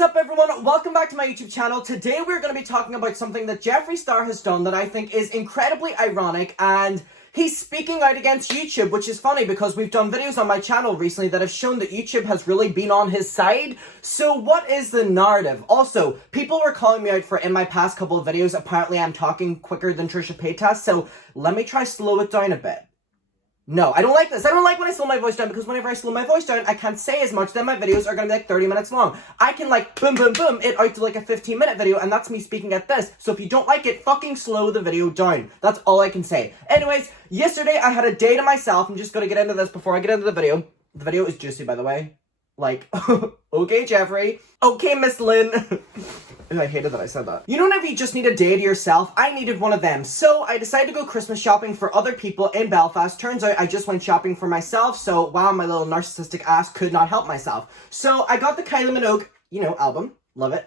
is up, everyone? Welcome back to my YouTube channel. Today we're going to be talking about something that Jeffree Star has done that I think is incredibly ironic, and he's speaking out against YouTube, which is funny because we've done videos on my channel recently that have shown that YouTube has really been on his side. So what is the narrative? Also, people were calling me out for, in my past couple of videos, apparently I'm talking quicker than Trisha Paytas, so let me try slow it down a bit. No, I don't like this. I don't like when I slow my voice down because whenever I slow my voice down, I can't say as much. Then my videos are going to be like 30 minutes long. I can like boom, boom, boom it out to like a 15-minute video, and that's me speaking at this. So if you don't like it, fucking slow the video down. That's all I can say. Anyways, yesterday I had a day to myself. I'm just going to get into this before I get into the video. The video is juicy, by the way. Like, okay, Jeffree. Okay, Miss Lynn. I hated that I said that. You know whenever you just need a day to yourself? I needed one of them. So I decided to go Christmas shopping for other people in Belfast. Turns out I just went shopping for myself. So wow, my little narcissistic ass could not help myself. So I got the Kylie Minogue, album. Love it.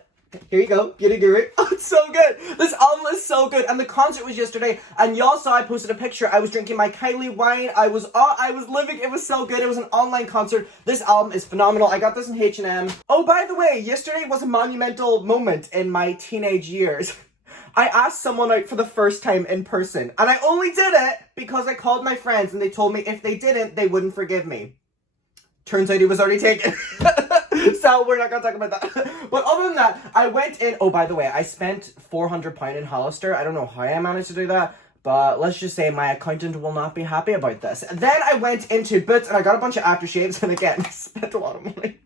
Here you go, Beauty Guru. Oh, it's so good. This album is so good. And the concert was yesterday, and y'all saw I posted a picture. I was drinking my Kylie wine. I was living. It was so good. It was an online concert. This album is phenomenal. I got this in H&M. Oh, by the way, yesterday was a monumental moment in my teenage years. I asked someone out for the first time in person, and I only did it because I called my friends, and they told me if they didn't, they wouldn't forgive me. Turns out he was already taken. So we're not going to talk about that. But other than that, I went in... Oh, by the way, I spent £400 in Hollister. I don't know how I managed to do that, but let's just say my accountant will not be happy about this. Then I went into Boots and I got a bunch of aftershaves, and again, spent a lot of money.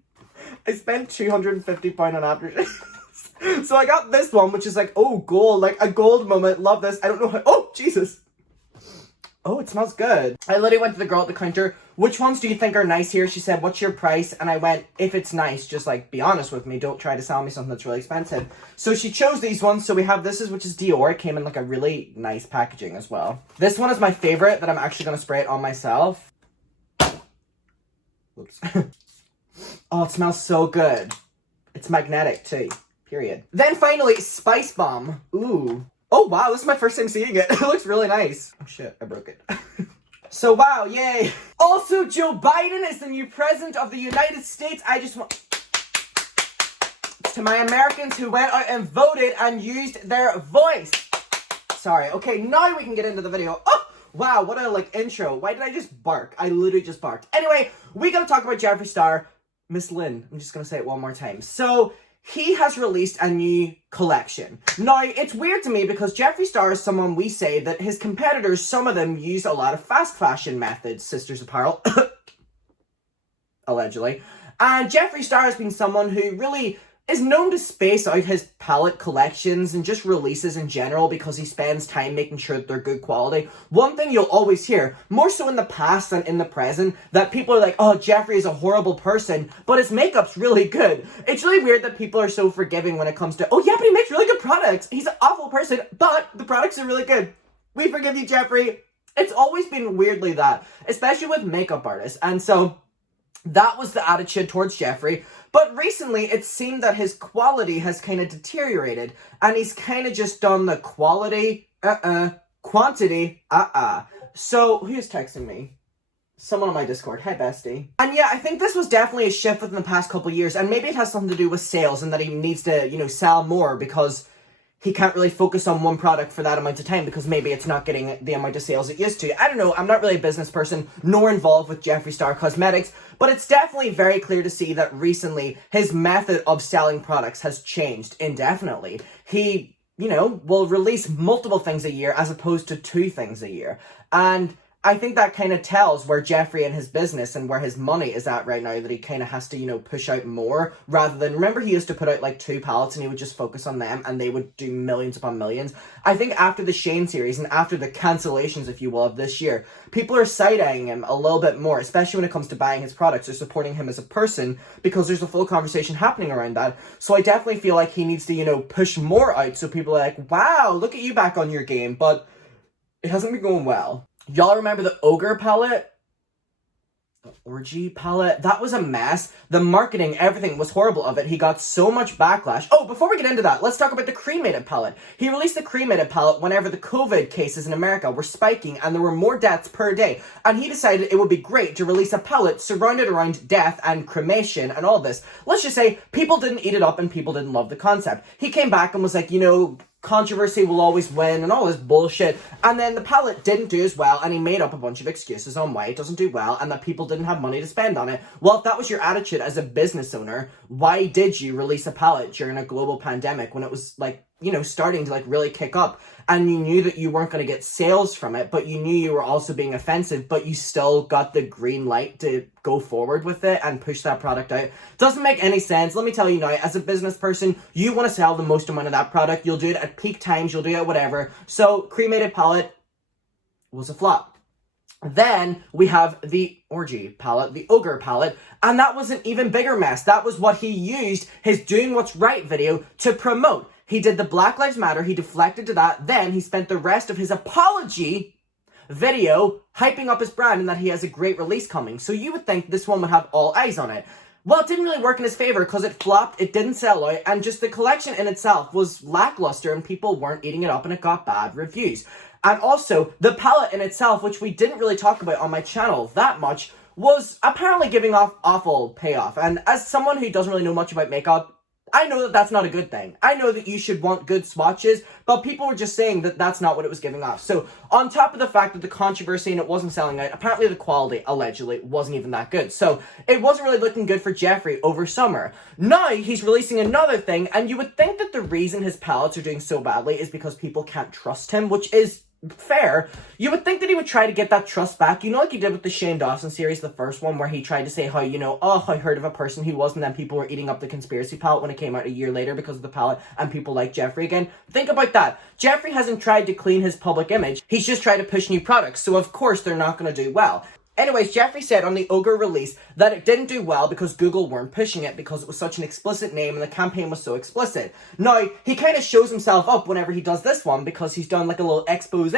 I spent £250 on aftershaves. So I got this one, which is like, oh, gold. Like a gold moment. Love this. I don't know how... Oh, Jesus. Oh, it smells good. I literally went to the girl at the counter. Which ones do you think are nice here? She said, what's your price? And I went, if it's nice, just like be honest with me. Don't try to sell me something that's really expensive. So she chose these ones. So we have this, which is Dior. It came in like a really nice packaging as well. This one is my favorite that I'm actually going to spray it on myself. Whoops. Oh, it smells so good. It's magnetic too. Period. Then finally, Spice Bomb. Ooh. Oh, wow, this is my first time seeing it. It looks really nice. Oh, shit, I broke it. So, wow, yay. Also, Joe Biden is the new president of the United States. I just want... To my Americans who went out and voted and used their voice. Sorry, okay, now we can get into the video. Oh, wow, what a, intro. Why did I just bark? I literally just barked. Anyway, we gotta talk about Jeffree Star. Miss Lynn, I'm just gonna say it one more time. So... he has released a new collection. Now, it's weird to me because Jeffree Star is someone we say that his competitors, some of them use a lot of fast fashion methods, Sisters Apparel, allegedly. And Jeffree Star has been someone who really is known to space out his palette collections and just releases in general because he spends time making sure that they're good quality. One thing you'll always hear, more so in the past than in the present, that people are like, oh, Jeffree is a horrible person, but his makeup's really good. It's really weird that people are so forgiving when it comes to, oh yeah, but he makes really good products. He's an awful person, but the products are really good. We forgive you, Jeffree. It's always been weirdly that, especially with makeup artists. And so that was the attitude towards Jeffree. But recently, it seemed that his quality has kind of deteriorated. And he's kind of just done the quality, quantity, So, who's texting me? Someone on my Discord. Hi, bestie. And yeah, I think this was definitely a shift within the past couple years. And maybe it has something to do with sales and that he needs to, sell more because he can't really focus on one product for that amount of time because maybe it's not getting the amount of sales it used to. I don't know. I'm not really a business person nor involved with Jeffree Star Cosmetics, but it's definitely very clear to see that recently his method of selling products has changed indefinitely. He, will release multiple things a year as opposed to 2 things a year. And I think that kind of tells where Jeffree and his business and where his money is at right now, that he kind of has to, push out more rather than, remember he used to put out like 2 palettes and he would just focus on them and they would do millions upon millions. I think after the Shane series and after the cancellations, if you will, of this year, people are side-eyeing him a little bit more, especially when it comes to buying his products or supporting him as a person because there's a full conversation happening around that. So I definitely feel like he needs to, push more out so people are like, wow, look at you back on your game, but it hasn't been going well. Y'all remember the Ogre palette? Orgy palette, that was a mess. The marketing, everything was horrible of it. He got so much backlash. Oh, before we get into that, let's talk about the cremated palette. He released the cremated palette whenever the COVID cases in America were spiking and there were more deaths per day. And he decided it would be great to release a palette surrounded around death and cremation and all this. Let's just say people didn't eat it up and people didn't love the concept. He came back and was like, you know, controversy will always win and all this bullshit. And then the palette didn't do as well and he made up a bunch of excuses on why it doesn't do well and that people didn't have money to spend on it. Well, if that was your attitude as a business owner, why did you release a palette during a global pandemic when it was like, you know, starting to like really kick up and you knew that you weren't going to get sales from it, but you knew you were also being offensive, but you still got the green light to go forward with it and push that product out? Doesn't make any sense. Let me tell you now, as a business person, you want to sell the most amount of that product. You'll do it at peak times, you'll do it whatever. So cremated palette was a flop. Then we have the orgy palette, the ogre palette, and that was an even bigger mess. That was what he used his Doing What's Right video to promote. He did the Black Lives Matter, he deflected to that, then he spent the rest of his apology video hyping up his brand and that he has a great release coming. So you would think this one would have all eyes on it. Well, it didn't really work in his favor because it flopped, it didn't sell out, and just the collection in itself was lackluster and people weren't eating it up and it got bad reviews. And also, the palette in itself, which we didn't really talk about on my channel that much, was apparently giving off awful payoff. And as someone who doesn't really know much about makeup, I know that that's not a good thing. I know that you should want good swatches, but people were just saying that that's not what it was giving off. So, on top of the fact that the controversy and it wasn't selling out, apparently the quality, allegedly, wasn't even that good. So, it wasn't really looking good for Jeffree over summer. Now, he's releasing another thing, and you would think that the reason his palettes are doing so badly is because people can't trust him, which is fair. You would think that he would try to get that trust back, you know, like he did with the Shane Dawson series, the first one, where he tried to say how, you know, oh, I heard of a person who was, and then people were eating up the conspiracy palette when it came out a year later because of the palette, and people like Jeffree again. Think about that. Jeffree hasn't tried to clean his public image, he's just tried to push new products, so of course they're not going to do well. Anyways, Jeffree said on the Ogre release that it didn't do well because Google weren't pushing it because it was such an explicit name and the campaign was so explicit. Now, he kind of shows himself up whenever he does this one because he's done like a little expose.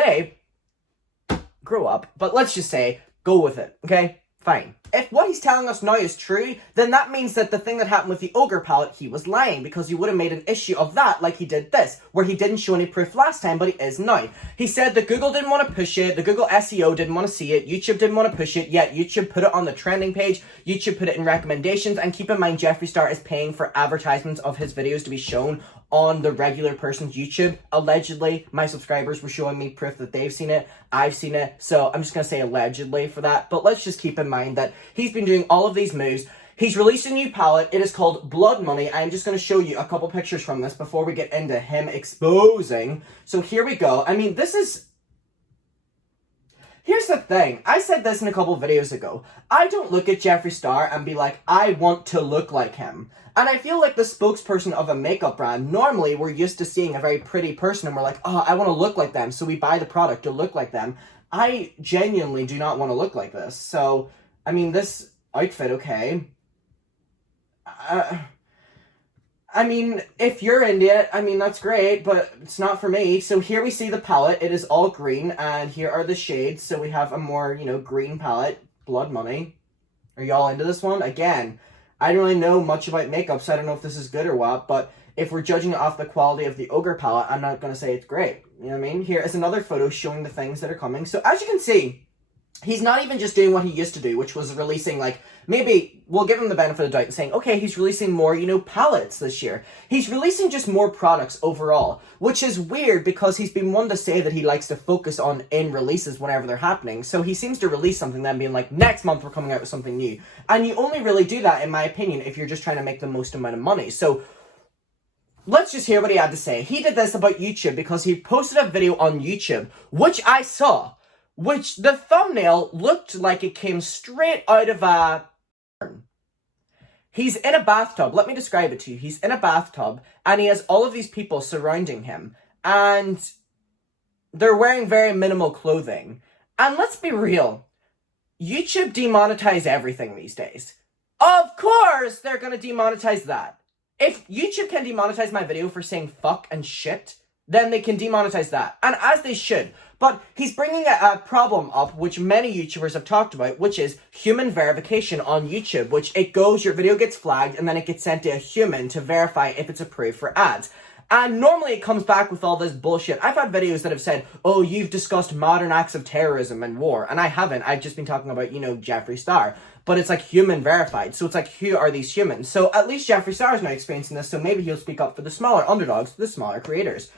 Grow up. But let's just say, go with it, okay? Fine. If what he's telling us now is true, then that means that the thing that happened with the Ogre palette, he was lying, because he would have made an issue of that like he did this, where he didn't show any proof last time, but he is now. He said that Google didn't want to push it, the Google SEO didn't want to see it, YouTube didn't want to push it, yet YouTube put it on the trending page, YouTube put it in recommendations, and keep in mind, Jeffree Star is paying for advertisements of his videos to be shown on the regular person's YouTube. Allegedly, my subscribers were showing me proof that they've seen it, I've seen it, so I'm just going to say allegedly for that, but let's just keep in mind that he's been doing all of these moves. He's released a new palette. It is called Blood Money. I'm just going to show you a couple pictures from this before we get into him exposing. So here we go. I mean, this is... Here's the thing. I said this in a couple videos ago. I don't look at Jeffree Star and be like, I want to look like him. And I feel like the spokesperson of a makeup brand, normally we're used to seeing a very pretty person and we're like, oh, I want to look like them, so we buy the product to look like them. I genuinely do not want to look like this. So, I mean, this outfit, okay. I mean, if you're into it, I mean, that's great, but it's not for me. So here we see the palette. It is all green, and here are the shades. So we have a more, you know, green palette, Blood Money. Are y'all into this one? Again, I don't really know much about makeup, so I don't know if this is good or what, but if we're judging it off the quality of the Ogre palette, I'm not going to say it's great. You know what I mean? Here is another photo showing the things that are coming. So as you can see, he's not even just doing what he used to do, which was releasing, like, maybe we'll give him the benefit of the doubt and saying, okay, he's releasing more, you know, palettes this year. He's releasing just more products overall, which is weird because he's been one to say that he likes to focus on in releases whenever they're happening. So he seems to release something then being like, next month we're coming out with something new. And you only really do that, in my opinion, if you're just trying to make the most amount of money. So let's just hear what he had to say. He did this about YouTube because he posted a video on YouTube, which I saw, which the thumbnail looked like it came straight out of a... He's in a bathtub. Let me describe it to you. He's in a bathtub, and he has all of these people surrounding him, and they're wearing very minimal clothing. And let's be real, YouTube demonetizes everything these days. Of course they're going to demonetize that. If YouTube can demonetize my video for saying fuck and shit, then they can demonetize that. And as they should. But he's bringing a problem up, which many YouTubers have talked about, which is human verification on YouTube, which it goes, your video gets flagged, and then it gets sent to a human to verify if it's approved for ads. And normally it comes back with all this bullshit. I've had videos that have said, oh, you've discussed modern acts of terrorism and war. And I haven't. I've just been talking about, you know, Jeffree Star. But it's like human verified. So it's like, who are these humans? So at least Jeffree Star is now experiencing this, so maybe he'll speak up for the smaller underdogs, the smaller creators.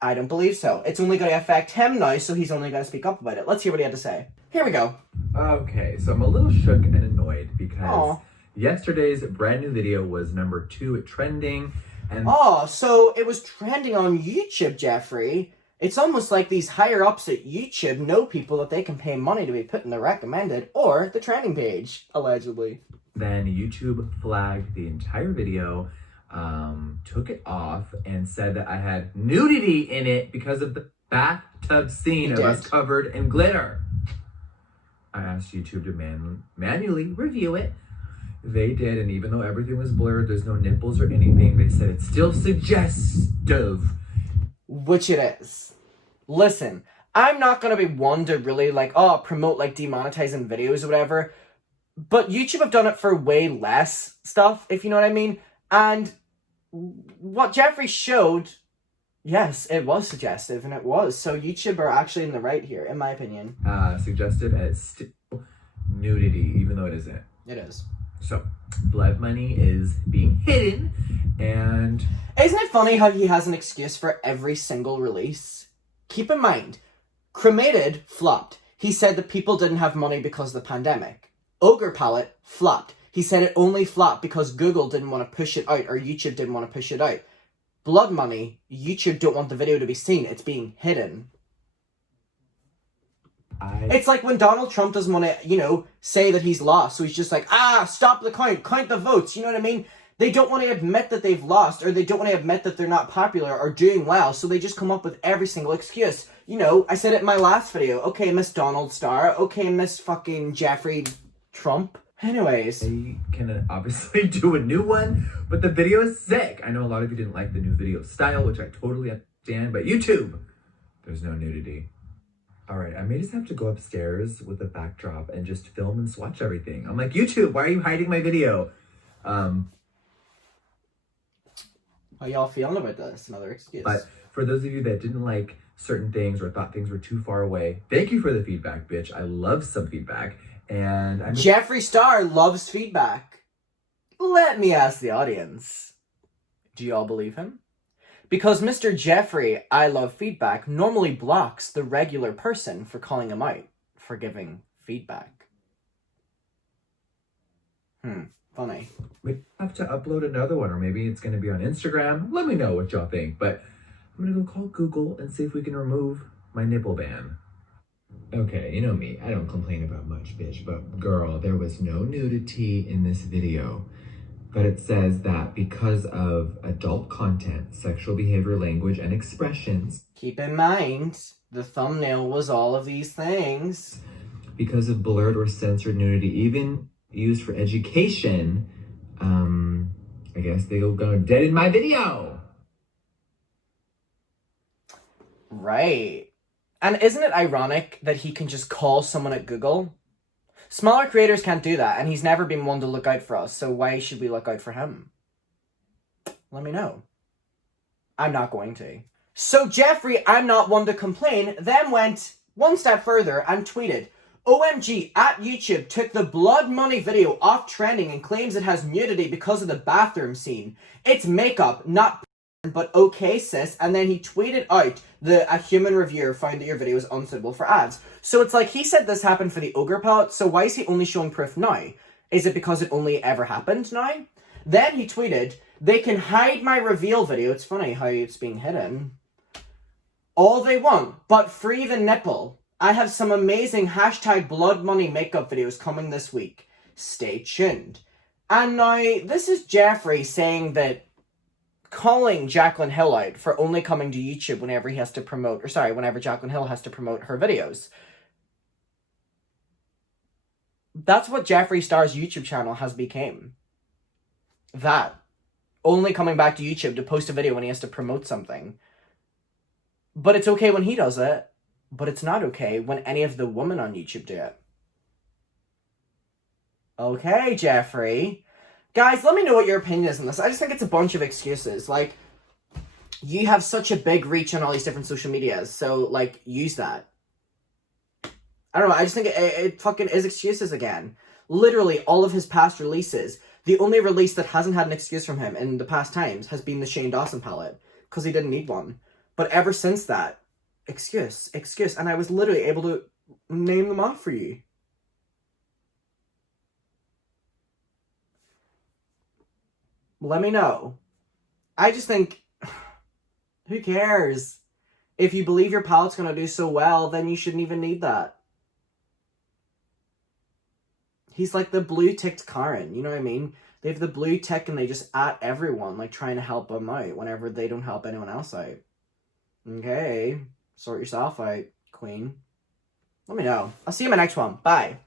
I don't believe so. It's only going to affect him now, so he's only going to speak up about it. Let's hear what he had to say. Here we go. Okay, so I'm a little shook and annoyed because yesterday's brand new video was #2 at trending. And so it was trending on YouTube, Jeffree. It's almost like these higher-ups at YouTube know people that they can pay money to be put in the recommended or the trending page, allegedly. Then YouTube flagged the entire video, took it off, and said that I had nudity in it because of the bathtub scene of us covered in glitter. I asked YouTube to manually review it. They did, and even though everything was blurred, there's no nipples or anything, they said it's still suggestive. Which it is. Listen, I'm not going to be one to really, like, promote, like, demonetizing videos or whatever, but YouTube have done it for way less stuff, if you know what I mean, and what Jeffree showed, yes, it was suggestive, and it was, so YouTube are actually in the right here, in my opinion. Suggestive, and it's still nudity, even though it isn't. It is. So, blood money is being hidden, and... Isn't it funny how he has an excuse for every single release? Keep in mind, Cremated flopped. He said that people didn't have money because of the pandemic. Ogre Palette flopped. He said it only flopped because Google didn't want to push it out, or YouTube didn't want to push it out. Blood money, YouTube don't want the video to be seen. It's being hidden. It's like when Donald Trump doesn't want to, you know, say that he's lost. So he's just like, stop the count the votes. You know what I mean? They don't want to admit that they've lost, or they don't want to admit that they're not popular or doing well. So they just come up with every single excuse. You know, I said it in my last video. Okay, Miss Donald Star. Okay, Miss fucking Jeffree Trump. Anyways. They can obviously do a new one, but the video is sick. I know a lot of you didn't like the new video style, which I totally understand, but YouTube, there's no nudity. All right, I may just have to go upstairs with a backdrop and just film and swatch everything. I'm like, YouTube, why are you hiding my video? How y'all feeling about this? Another excuse. But for those of you that didn't like certain things or thought things were too far away, thank you for the feedback, bitch. I love some feedback. And Jeffree Star loves feedback. Let me ask the audience. Do y'all believe him? Because Mr. Jeffree, I love feedback, normally blocks the regular person for calling him out for giving feedback. Funny. We have to upload another one, or maybe it's going to be on Instagram. Let me know what y'all think. But I'm going to go call Google and see if we can remove my nipple ban. Okay, you know me. I don't complain about much, bitch. But girl, there was no nudity in this video. But it says that because of adult content, sexual behavior, language, and expressions. Keep in mind, the thumbnail was all of these things. Because of blurred or censored nudity, even used for education, I guess they go dead in my video. Right. And isn't it ironic that he can just call someone at Google? Smaller creators can't do that, and he's never been one to look out for us, so why should we look out for him? Let me know. I'm not going to. So Jeffree, I'm not one to complain, then went one step further and tweeted, OMG, at YouTube took the blood money video off trending and claims it has nudity because of the bathroom scene. It's makeup, not but okay sis, and then he tweeted out a human reviewer found that your video is unsuitable for ads. So it's like he said this happened for the Ogre Palette, so why is he only showing proof now? Is it because it only ever happened now? Then he tweeted, they can hide my reveal video, it's funny how it's being hidden, all they want, but free the nipple. I have some amazing hashtag blood money makeup videos coming this week. Stay tuned. And now, this is Jeffree saying that calling Jaclyn Hill out for only coming to YouTube whenever he has to promote, whenever Jaclyn Hill has to promote her videos. That's what Jeffree Star's YouTube channel has become. That. Only coming back to YouTube to post a video when he has to promote something. But it's okay when he does it. But it's not okay when any of the women on YouTube do it. Okay, Jeffree. Guys, let me know what your opinion is on this. I just think it's a bunch of excuses. Like, you have such a big reach on all these different social medias, so, like, use that. I don't know, I just think it fucking is excuses again. Literally, all of his past releases, the only release that hasn't had an excuse from him in the past times has been the Shane Dawson palette, because he didn't need one. But ever since that, excuse, and I was literally able to name them off for you. Let me know. I just think, who cares? If you believe your palette's gonna do so well, then you shouldn't even need that. He's like the blue ticked Karen, you know what I mean? They have the blue tick and they just at everyone, like trying to help them out whenever they don't help anyone else out. Okay, sort yourself out, queen. Let me know. I'll see you in my next one. Bye.